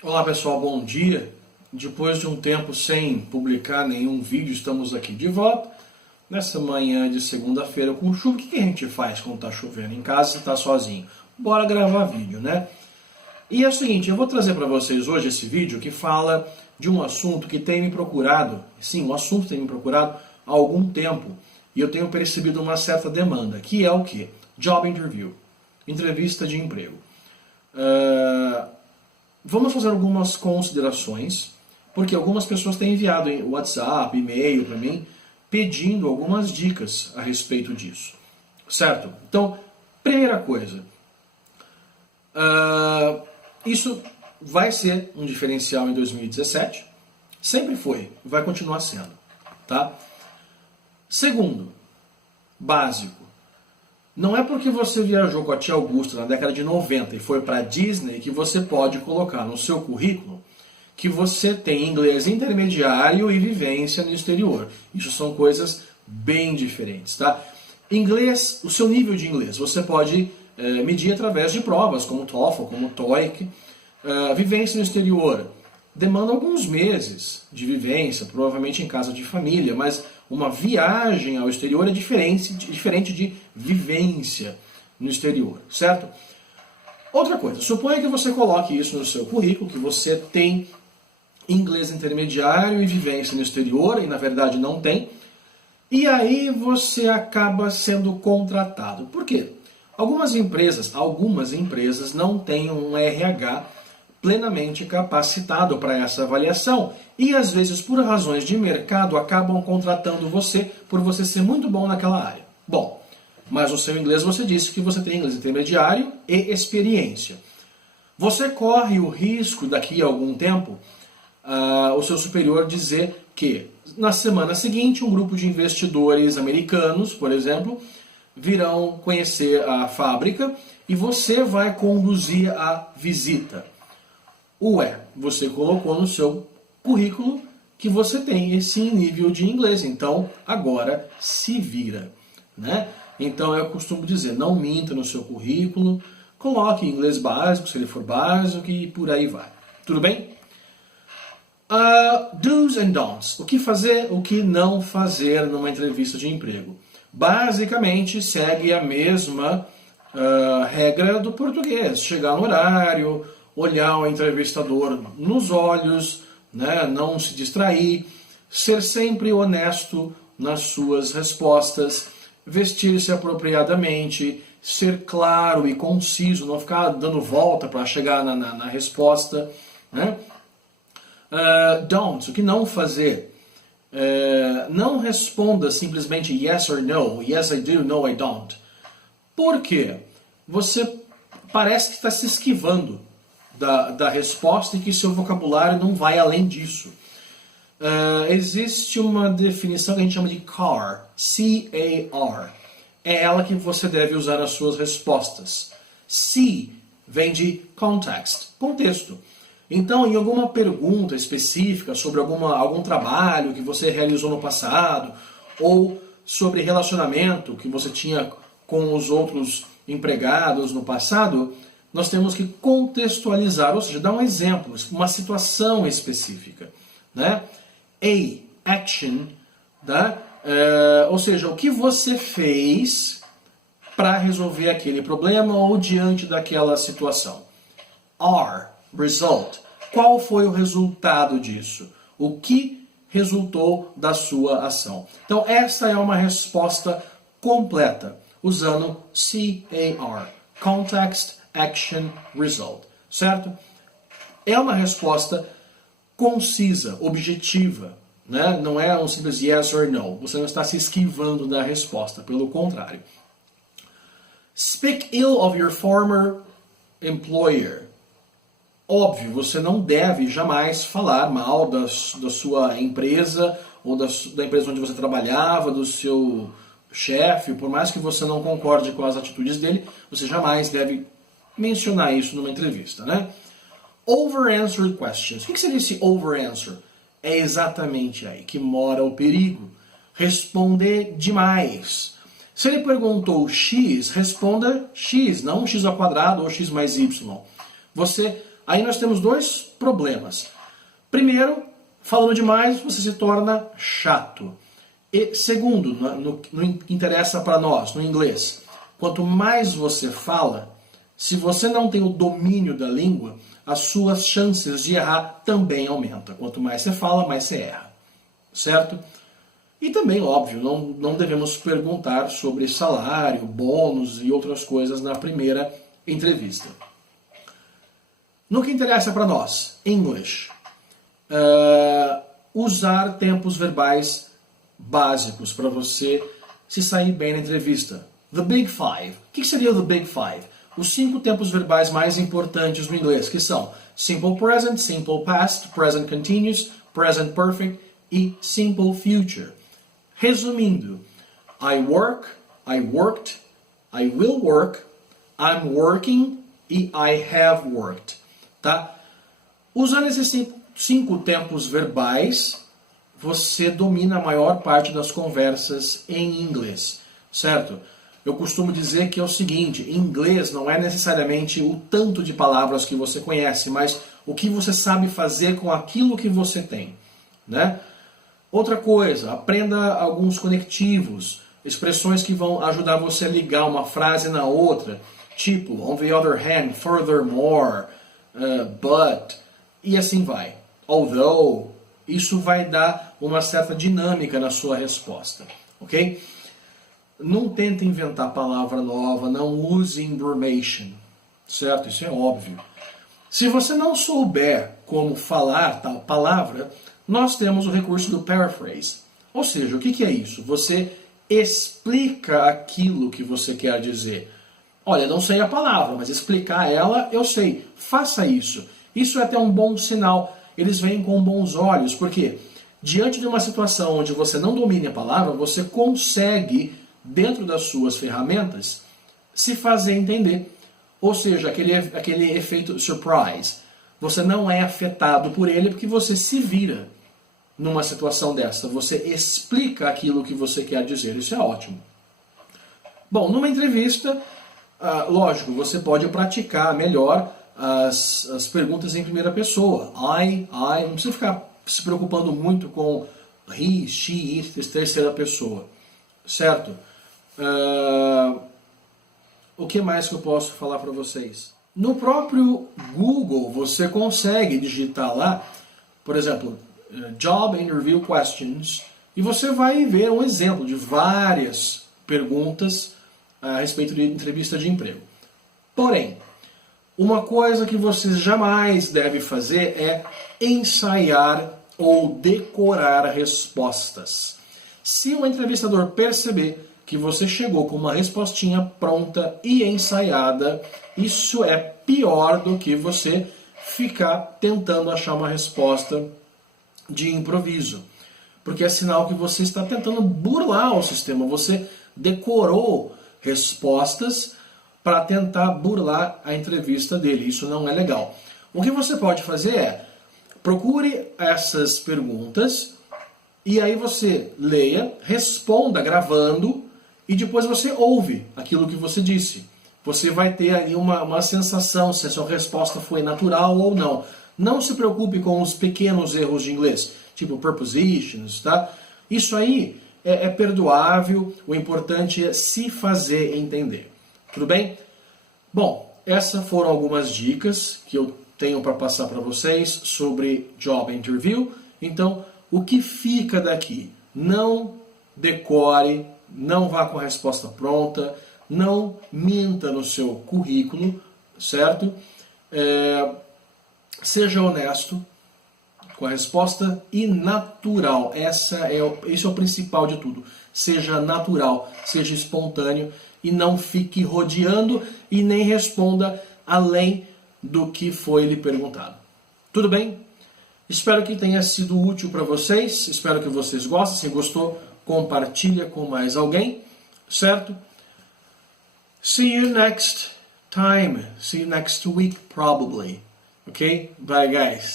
Olá pessoal, bom dia. Depois de um tempo sem publicar nenhum vídeo, estamos aqui de volta. Nessa manhã de segunda-feira com chuva, o que a gente faz quando está chovendo em casa e está sozinho? Bora gravar vídeo, né? E é o seguinte, eu vou trazer para vocês hoje esse vídeo que fala de um assunto que tem me procurado, sim, um assunto tem me procurado há algum tempo, e eu tenho percebido uma certa demanda, que é o quê? Job interview, entrevista de emprego. Vamos fazer algumas considerações, porque algumas pessoas têm enviado em WhatsApp, e-mail para mim, pedindo algumas dicas a respeito disso. Certo? Então, primeira coisa, isso vai ser um diferencial em 2017, sempre foi, vai continuar sendo. Tá? Segundo, básico. Não é porque você viajou com a tia Augusta na década de 90 e foi para a Disney que você pode colocar no seu currículo que você tem inglês intermediário e vivência no exterior. Isso são coisas bem diferentes, tá? Inglês, o seu nível de inglês, você pode medir através de provas, como TOEFL, como TOEIC. Vivência no exterior demanda alguns meses de vivência, provavelmente em casa de família, mas uma viagem ao exterior é diferente de vivência no exterior, certo? Outra coisa, suponha que você coloque isso no seu currículo, que você tem inglês intermediário e vivência no exterior, e na verdade não tem, e aí você acaba sendo contratado. Por quê? Algumas empresas não têm um RH plenamente capacitado para essa avaliação e às vezes por razões de mercado acabam contratando você por você ser muito bom naquela área. Bom, mas no seu inglês você disse que você tem inglês intermediário e experiência. Você corre o risco daqui a algum tempo o seu superior dizer que na semana seguinte um grupo de investidores americanos, por exemplo, virão conhecer a fábrica e você vai conduzir a visita. Ué, você colocou no seu currículo que você tem esse nível de inglês, então agora se vira, né? Então eu costumo dizer, não minta no seu currículo, coloque inglês básico, se ele for básico, e por aí vai. Tudo bem? Do's and don'ts. O que fazer, o que não fazer numa entrevista de emprego. Basicamente segue a mesma regra do português, chegar no horário, olhar o entrevistador nos olhos, né, não se distrair, ser sempre honesto nas suas respostas, vestir-se apropriadamente, ser claro e conciso, não ficar dando volta para chegar na resposta. Né? Don't, o que não fazer? Não responda simplesmente yes or no, yes I do, no I don't. Por quê? Você parece que está se esquivando da resposta e que seu vocabulário não vai além disso. Existe uma definição que a gente chama de CAR, C-A-R. É ela que você deve usar nas suas respostas. C vem de context, contexto. Então, em alguma pergunta específica sobre algum trabalho que você realizou no passado, ou sobre relacionamento que você tinha com os outros empregados no passado, nós temos que contextualizar, ou seja, dar um exemplo, uma situação específica. Né? Action, tá? Ou seja, o que você fez para resolver aquele problema ou diante daquela situação. Result. Qual foi o resultado disso? O que resultou da sua ação? Então, esta é uma resposta completa, usando CAR. Context, Action, Result. Certo? É uma resposta concisa, objetiva. Né? Não é um simples yes or no. Você não está se esquivando da resposta. Pelo contrário. Speak ill of your former employer. Óbvio, você não deve jamais falar mal da sua empresa ou da empresa onde você trabalhava, do seu chefe. Por mais que você não concorde com as atitudes dele, você jamais deve mencionar isso numa entrevista, né? Over-answered questions. O que seria esse over-answer? É exatamente aí que mora o perigo. Responder demais. Se ele perguntou x, responda x, não x ao quadrado ou x mais y. Você Aí nós temos dois problemas. Primeiro, falando demais, você se torna chato. E segundo, não interessa para nós, no inglês, quanto mais você fala, se você não tem o domínio da língua, as suas chances de errar também aumentam. Quanto mais você fala, mais você erra. Certo? E também, óbvio, não devemos perguntar sobre salário, bônus e outras coisas na primeira entrevista. No que interessa para nós, English, usar tempos verbais básicos para você se sair bem na entrevista. The Big Five. O que seria o The Big Five? Os 5 tempos verbais mais importantes no inglês, que são Simple Present, Simple Past, Present Continuous, Present Perfect e Simple Future. Resumindo, I work, I worked, I will work, I'm working e I have worked. Tá? Usando esses 5 tempos verbais, você domina a maior parte das conversas em inglês, certo? Eu costumo dizer que é o seguinte, em inglês não é necessariamente o tanto de palavras que você conhece, mas o que você sabe fazer com aquilo que você tem, né? Outra coisa, aprenda alguns conectivos, expressões que vão ajudar você a ligar uma frase na outra, tipo, on the other hand, furthermore, but, e assim vai. Although, isso vai dar uma certa dinâmica na sua resposta, ok? Não tente inventar palavra nova, não use information, certo? Isso é óbvio. Se você não souber como falar tal palavra, nós temos o recurso do paraphrase. Ou seja, o que é isso? Você explica aquilo que você quer dizer. Olha, não sei a palavra, mas explicar ela eu sei. Faça isso. Isso é até um bom sinal. Eles veem com bons olhos, porque diante de uma situação onde você não domina a palavra, você consegue, dentro das suas ferramentas, se fazer entender. Ou seja, aquele efeito surprise. Você não é afetado por ele porque você se vira numa situação dessa. Você explica aquilo que você quer dizer. Isso é ótimo. Bom, numa entrevista, lógico, você pode praticar melhor as perguntas em primeira pessoa. Não precisa ficar se preocupando muito com he, she, it, terceira pessoa. Certo? O que mais que eu posso falar para vocês? No próprio Google, você consegue digitar lá, por exemplo, Job Interview Questions, e você vai ver um exemplo de várias perguntas a respeito de entrevista de emprego. Porém, uma coisa que você jamais deve fazer é ensaiar ou decorar respostas. Se um entrevistador perceber que você chegou com uma respostinha pronta e ensaiada, isso é pior do que você ficar tentando achar uma resposta de improviso. Porque é sinal que você está tentando burlar o sistema. Você decorou respostas para tentar burlar a entrevista dele. Isso não é legal. O que você pode fazer é, procure essas perguntas e aí você leia, responda gravando e depois você ouve aquilo que você disse. Você vai ter aí uma sensação se a sua resposta foi natural ou não. Não se preocupe com os pequenos erros de inglês, tipo prepositions, tá? Isso aí é perdoável, o importante é se fazer entender. Tudo bem? Bom, essas foram algumas dicas que eu tenho para passar para vocês sobre Job Interview. Então, o que fica daqui? Não decore, não vá com a resposta pronta, não minta no seu currículo, certo? Seja honesto com a resposta e natural. Esse é o principal de tudo. Seja natural, seja espontâneo e não fique rodeando e nem responda além do que foi lhe perguntado. Tudo bem? Espero que tenha sido útil para vocês. Espero que vocês gostem. Se gostou, compartilha com mais alguém, certo? See you next time. See you next week, probably. Okay? Bye, guys.